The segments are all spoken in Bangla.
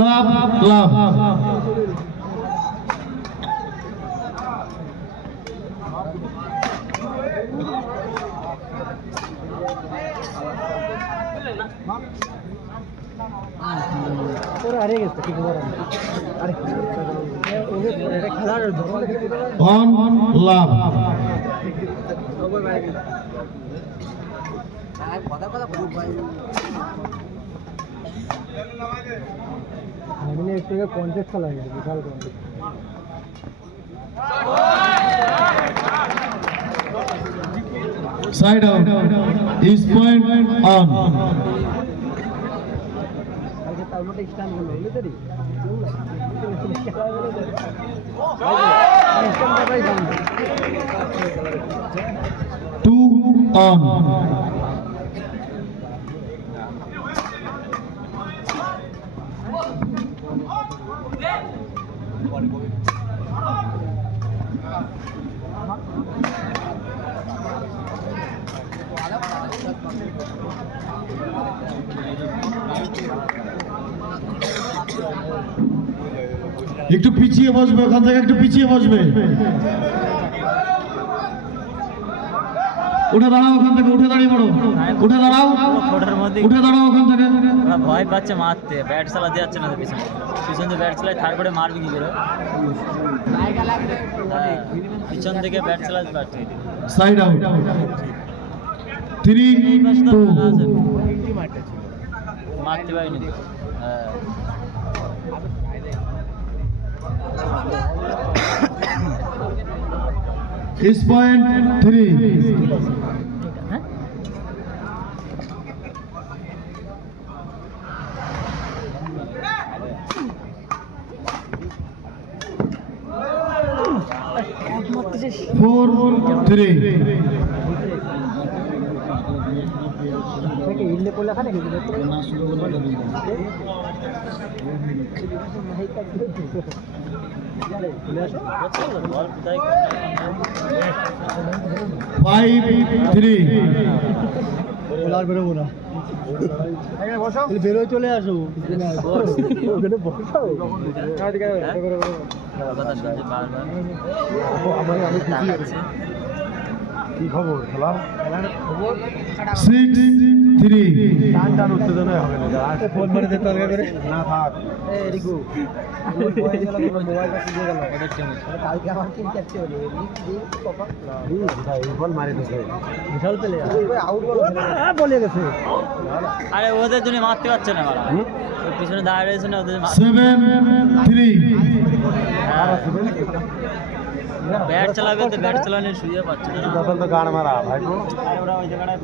লাভ লাভ হারিয়ে গেছে কিছু করার খেলার অন লাভ একটু কন্টেস্ট খেলা হয়ে গেছে বিশাল contest side out is point on তার মধ্যে স্ট্যান্ড হলো বুঝলি তো two on একটু পিছিয়ে বসবে ওখান থেকে একটু পিছিয়ে বসবে উঠে দাঁড়াও ওখান থেকে উঠে দাঁড়িয়ে পড়ো উঠে দাঁড়াও উঠে দাঁড়াও ওখান থেকে ভয় পাচ্ছে মারতে ব্যাট চালাতে যাচ্ছে না পিছনে পিছন থেকে ব্যাট চালায় তারপরে মারবে কি করে পিছন থেকে ব্যাট চালাতে পারছে সাইড আউট 3-2 মারতে পারিনি is point 3 4-3 ইল্লে করলে খানে আর বেরোবো না বেরোয় চলে আসো ওখানে বসাও কি খবর খেলা খবর 6-3 টান টান উত্তেজনা হবে না ফোন মারে দিতে হবে করে না থাক এই রিকু মোবাইল কাছে দিয়ে গেল কালকে আমার 3-4 হলো এই বল মারি দিছে বিশাল পেলে আউট বল বলে গেছে আরে ওদের জন্য মারতে পারছে না মারা পিছনে দাঁড়িয়ে রয়েছে না ওদের 7-3 ব্যাট চালাবে তো ব্যাট চালানোর সুযোগ পাচ্ছে না তখন তো গান মারা ভাই ওরা ওই জায়গাটায়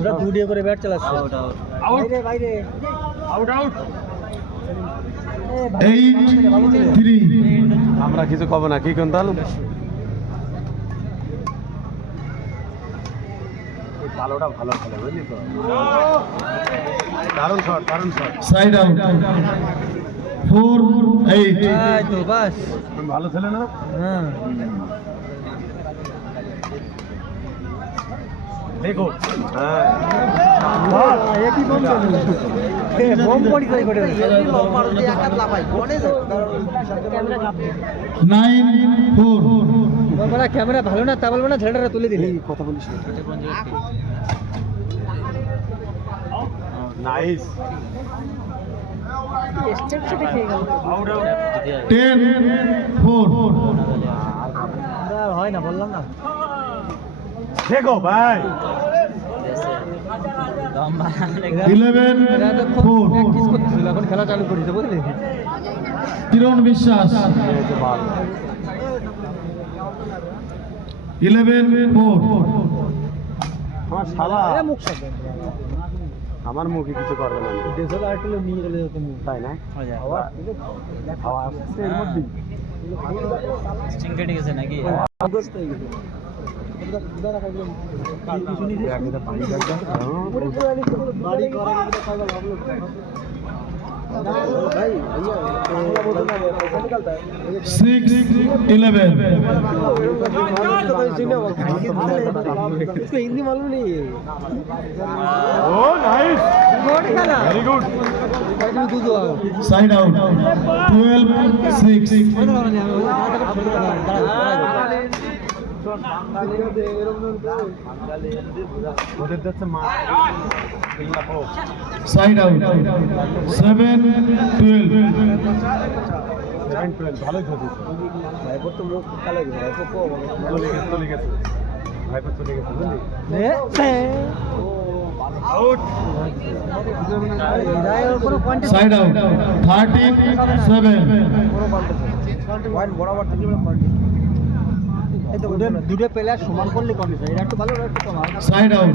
ওরা দুডিয়ে করে ব্যাট চালাচ্ছে আউট বাইরে আউট আউট 8-3 আমরা কিছু কব না কি কোনতাল ভালোটা ভালো খেলে বুঝলি তো দারুণ শট সাইড আউট 4-8 তো বাস ভালো ছেলে না হ্যাঁ দেখো হ্যাঁ একই বম চলে বম পড়ি করে করে বম মারতে একা লাফাই কোনে ক্যামেরা কাঁপে 9-4 বাবা ক্যামেরা ভালো না তা বলবো না ছেলেটা তুলে দিলি কথা বলিস নাইস স্টেপ ছেড়ে খেয়ে গেল আউট আউট 10-4 হয় না বললাম না দেখো ভাই 11-4 প্র্যাকটিস করতেছিল এখন খেলা চালু করেছে বুঝলি কিরণ বিশ্বাস 11-4 আমার শালা আমার মুখে কিছু করবে না দেশে আইটলে নিয়ে গেলে তুমি তাই না হাওয়া আসছে এর মধ্যে স্টিং কেটে গেছে নাকি অগস্ট হয়ে গেছে 6-11 इसको हिंदी मालूम नहीं है Oh, nice. गुड खेला Very good. side out 12-6 ওদের যাচ্ছে মা side out 7-12 ভালোই খেলছে ভাইপোর তো মুখ কালো হয়ে গেছে ভাইপো চলে গেছে ভাইপার চলে গেছে বুঝলি আউট কোনো পয়েন্ট side out 13-7 পয়েন্ট বরাবর থেকে পয়েন্ট এই তো দুটো প্লেয়ার সমান করলে কমে যায় এটা একটু ভালো একটু কম side out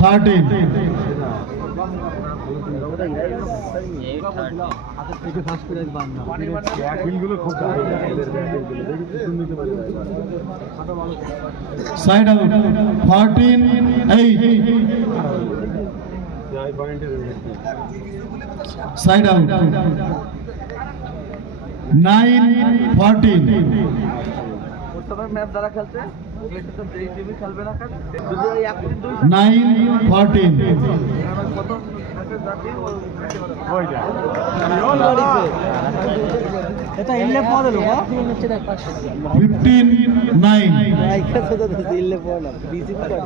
8-13 একটু ফাস্ট করে বান্ধা ব্যাকফিল্ডগুলো খুব ভালো নিতে পারে side out 14-8 যাই পয়েন্টে side out 9-14 ম্যাচ যারা খেলছে যেই টিমই খেলবে না কেন যদি ওই 9-14 কত ওইটা এটা ইল্লে পড়ে লোক 15-9 আইকা তো ইল্লে পড়ে না ডিসি পড়ে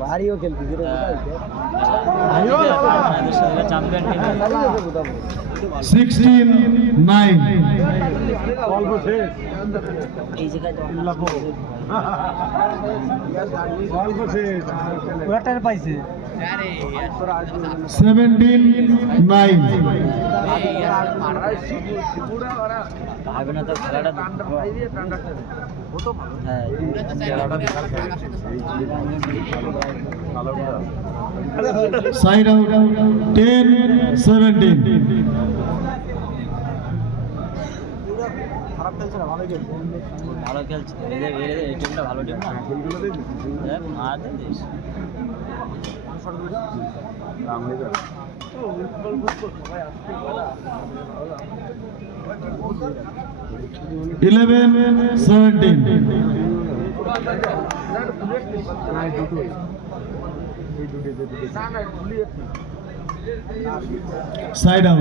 মারিও খেলতে যেটা চ্যাম্পিয়ন 16-9 অল্প শেষ এই জায়গায় অল্প শেষ ওটার পাইছে 17-9 হবে না তো খেলাটা হ্যাঁ side out 10-17 খারাপ খেলছে না ভালো খেলছে ভালো খেলছে এদের এই টিমটা ভালো টিম না দেখ মারতে দিস 11-17 side out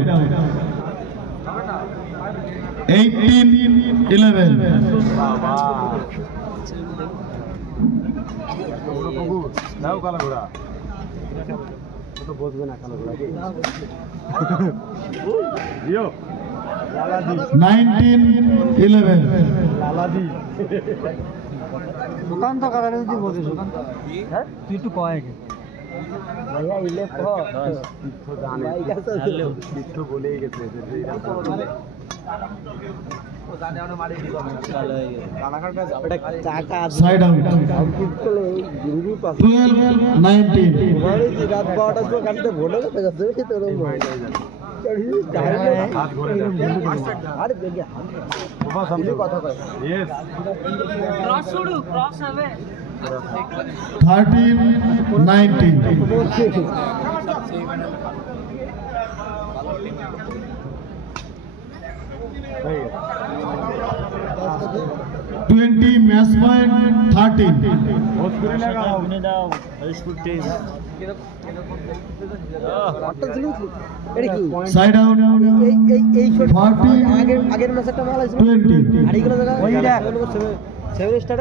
18-11 দাও কালা ঘোড়া তো বসবে না কালা ঘোড়া দিও লালাজি 19-11 লালাজি সুকান্ত কারারে যদি বসে সুকান্ত হ্যাঁ তুই একটু কয় ভাইয়া ইলে তীর্থ জানে তীর্থ বলেই গেছে যে ও জানে আমরা মারি দিব ভালো হয়ে গেছে রানাঘাটে যাবে টাকা side out আউটপুটলে গুরু পাস 12-19 বলে যে রাত 12টার সময় গাড়িতে ভোলে গেছে তো হাত ঘুরে যাবে আরে বেগে হাত বাবা সামনে কথা কয় ইয়েস ক্রস ছুড়ু ক্রস হবে 13-19 20 match point 13 ভোজপুরি লাগা আপনি দাও স্কুল টিম এটা কি side out এই শট 40 আগের ম্যাচটা মাল আছে 20 আর এইগুলো জায়গা ওই দেখ 7 স্টার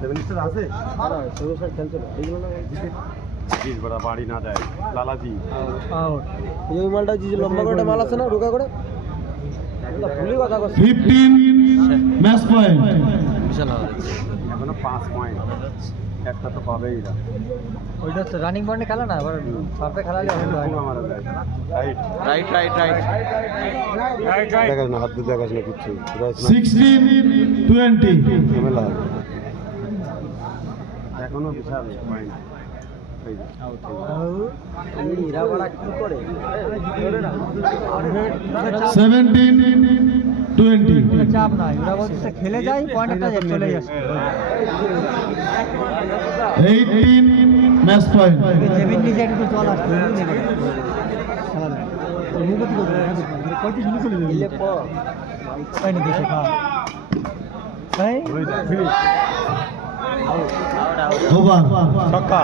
সেভেনিস্টার আছে না 7 স্টার ক্যান্সেল এইগুলো না জিস বড় বাড়ি না দেয় লালাজি আউট এই মালটা যে লম্বা করে মাল আছে না রোকা করে এটা ভুলি কথা কইছ 15 match point বিশাল হবে এখনো 5 পয়েন্ট একটা তো পাবেই না ওইটা তো রানিং বন্ডে খেলা না আবার সাপে খেলালে হবে মারা যায় রাইট রাইট দেখাস না হাত দিয়ে দেখাস না কিচ্ছু 16-20 ঝামেলা এখনো বিশাল পয়েন্ট এই যে এরা বড় কি করে 17-20 চাপ নাই ওরা বলছে খেলে যাই পয়েন্টটা চলে আসে 18-11 ম্যাচ পয়েন্ট। জেবিন নিজে একটু চল আসছে মুখে কি করবে কয়টি শুনে চলে যাবে পাইনি দেশে খা ভাই ওভার ছক্কা